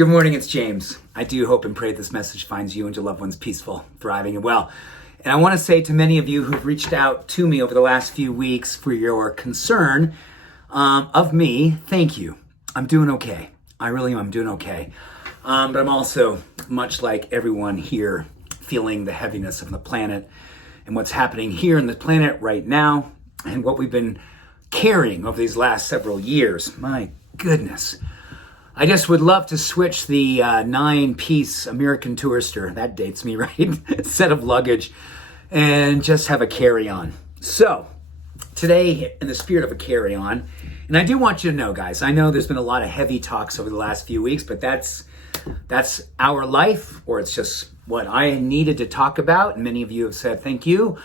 Good morning, it's James. I do hope and pray this message finds you and your loved ones peaceful, thriving, and well. And I want to say to many of you who've reached out to me over the last few weeks for your concern of me, thank you. I'm doing okay. I really am. I'm doing okay. But I'm also, much like everyone here, feeling the heaviness of the planet and what's happening here in the planet right now and what we've been carrying over these last several years. My goodness. I just would love to switch the 9-piece American Tourister, that dates me, right? Set of luggage and just have a carry-on. So today, in the spirit of a carry-on, and I do want you to know, guys, I know there's been a lot of heavy talks over the last few weeks, but that's our life, or it's just what I needed to talk about. And many of you have said thank you.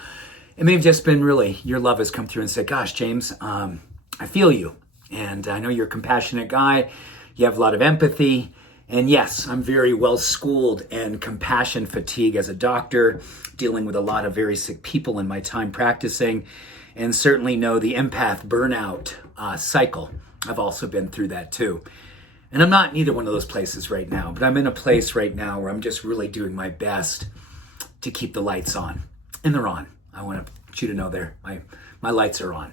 It may have just been really, your love has come through and said, gosh, James, I feel you. And I know you're a compassionate guy. You have a lot of empathy. And yes, I'm very well schooled in compassion fatigue as a doctor, dealing with a lot of very sick people in my time practicing, and certainly know the empath burnout cycle. I've also been through that too. And I'm not in either one of those places right now, but I'm in a place right now where I'm just really doing my best to keep the lights on. And they're on. I want you to know my lights are on.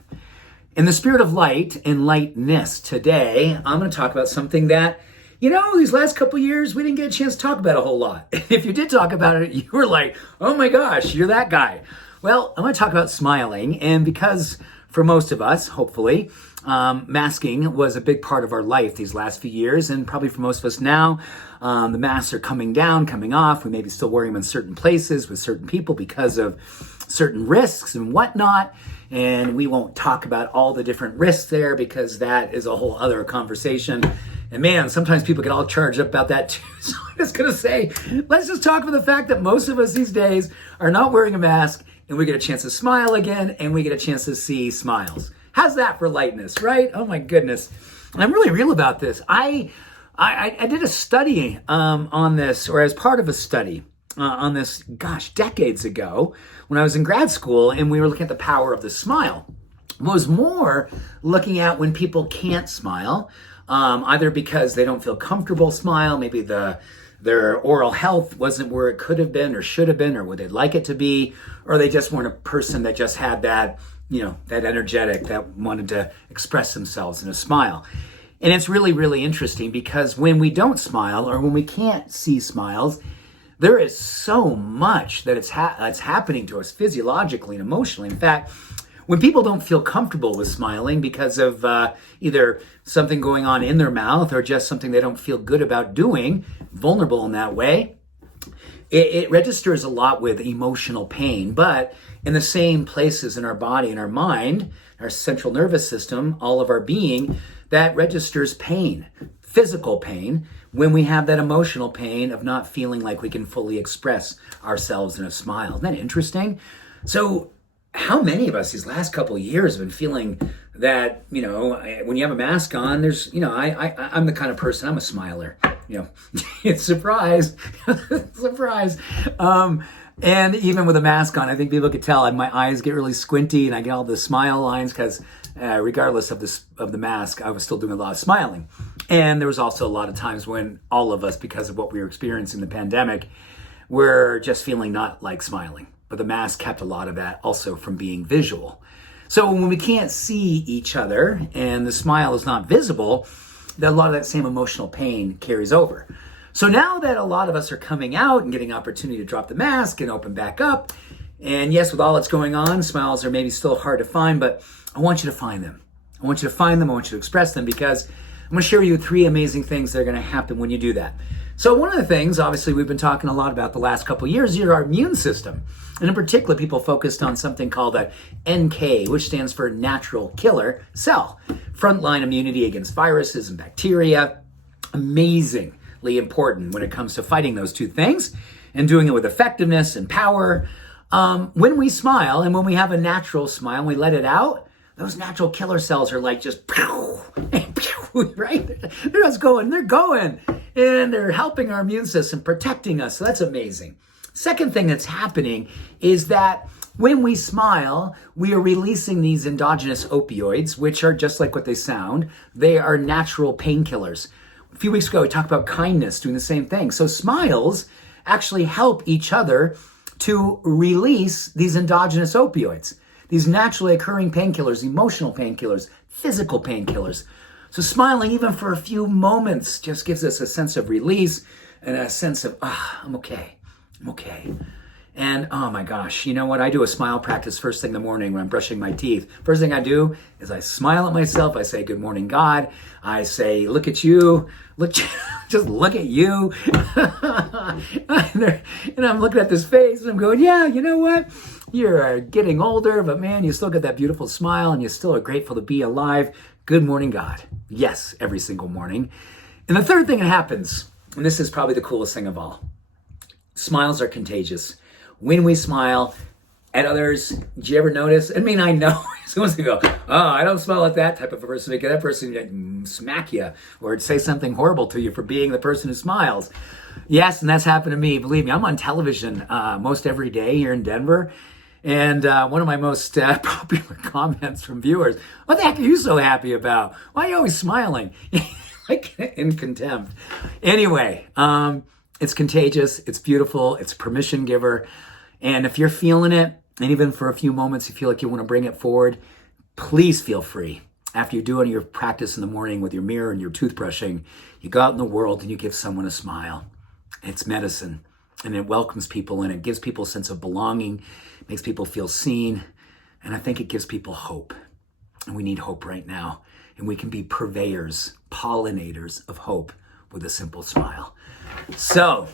In the spirit of light and lightness today, I'm going to talk about something that, these last couple of years, we didn't get a chance to talk about a whole lot. If you did talk about it, you were like, oh my gosh, you're that guy. Well, I'm going to talk about smiling. And because for most of us, hopefully, masking was a big part of our life these last few years. And probably for most of us now, the masks are coming down, coming off. We may be still wearing them in certain places with certain people because of certain risks and whatnot. And we won't talk about all the different risks there because that is a whole other conversation. And man, sometimes people get all charged up about that too. So I'm just going to say, let's just talk about the fact that most of us these days are not wearing a mask and we get a chance to smile again and we get a chance to see smiles. How's that for lightness, right? Oh my goodness. And I'm really real about this. I did a study on this, or as part of a study on this, decades ago when I was in grad school, and we were looking at the power of the smile. It was more looking at when people can't smile, either because they don't feel comfortable smile, maybe their oral health wasn't where it could have been or should have been or would they'd like it to be, or they just weren't a person that just had that, that energetic, that wanted to express themselves in a smile. And it's really, really interesting because when we don't smile or when we can't see smiles, there is so much that it's happening to us physiologically and emotionally. In fact, when people don't feel comfortable with smiling because of either something going on in their mouth or just something they don't feel good about doing, vulnerable in that way, it registers a lot with emotional pain. But in the same places in our body and our mind, our central nervous system, all of our being, that registers pain, physical pain, when we have that emotional pain of not feeling like we can fully express ourselves in a smile. Isn't that interesting? So how many of us these last couple of years have been feeling that, when you have a mask on, there's, I'm the kind of person, I'm a smiler, it's surprise, surprise. And even with a mask on, I think people could tell my eyes get really squinty and I get all the smile lines because regardless of the mask, I was still doing a lot of smiling. And there was also a lot of times when all of us, because of what we were experiencing in the pandemic, were just feeling not like smiling. But the mask kept a lot of that also from being visual. So when we can't see each other and the smile is not visible, that a lot of that same emotional pain carries over. So now that a lot of us are coming out and getting opportunity to drop the mask and open back up, and yes, with all that's going on, smiles are maybe still hard to find, but I want you to find them. I want you to find them. I want you to express them because I'm going to share with you 3 amazing things that are going to happen when you do that. So one of the things, obviously, we've been talking a lot about the last couple of years is our immune system. And in particular, people focused on something called a NK, which stands for natural killer cell. Frontline immunity against viruses and bacteria. Amazingly important when it comes to fighting those two things and doing it with effectiveness and power. When we smile and when we have a natural smile, we let it out, those natural killer cells are like just pew, pew, right? They're just going, they're going, and they're helping our immune system, protecting us. So that's amazing. Second thing that's happening is that when we smile, we are releasing these endogenous opioids, which are just like what they sound. They are natural painkillers. A few weeks ago, we talked about kindness, doing the same thing. So smiles actually help each other to release these endogenous opioids, these naturally occurring painkillers, emotional painkillers, physical painkillers. So smiling even for a few moments just gives us a sense of release and a sense of, I'm okay. I'm okay. And oh my gosh, you know what? I do a smile practice first thing in the morning when I'm brushing my teeth. First thing I do is I smile at myself. I say, good morning, God. I say, look at you. Just look at you. And I'm looking at this face and I'm going, yeah, you know what? You're getting older, but man, you still got that beautiful smile and you still are grateful to be alive. Good morning, God. Yes, every single morning. And the third thing that happens, and this is probably the coolest thing of all, smiles are contagious. When we smile at others, did you ever notice? I mean, I know someone's gonna go, I don't smile at that type of a person, because that person smack you or say something horrible to you for being the person who smiles. Yes, and that's happened to me. Believe me, I'm on television most every day here in Denver. And one of my most popular comments from viewers, what the heck are you so happy about? Why are you always smiling? Like in contempt. Anyway, it's contagious. It's beautiful. It's a permission giver. And if you're feeling it, and even for a few moments you feel like you want to bring it forward, please feel free. After you're doing your practice in the morning with your mirror and your toothbrushing, you go out in the world and you give someone a smile. It's medicine, and it welcomes people, and it gives people a sense of belonging, makes people feel seen, and I think it gives people hope. And we need hope right now. And we can be purveyors, pollinators of hope with a simple smile. So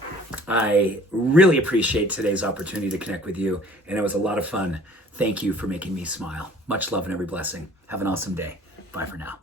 I really appreciate today's opportunity to connect with you, and it was a lot of fun. Thank you for making me smile. Much love and every blessing. Have an awesome day. Bye for now.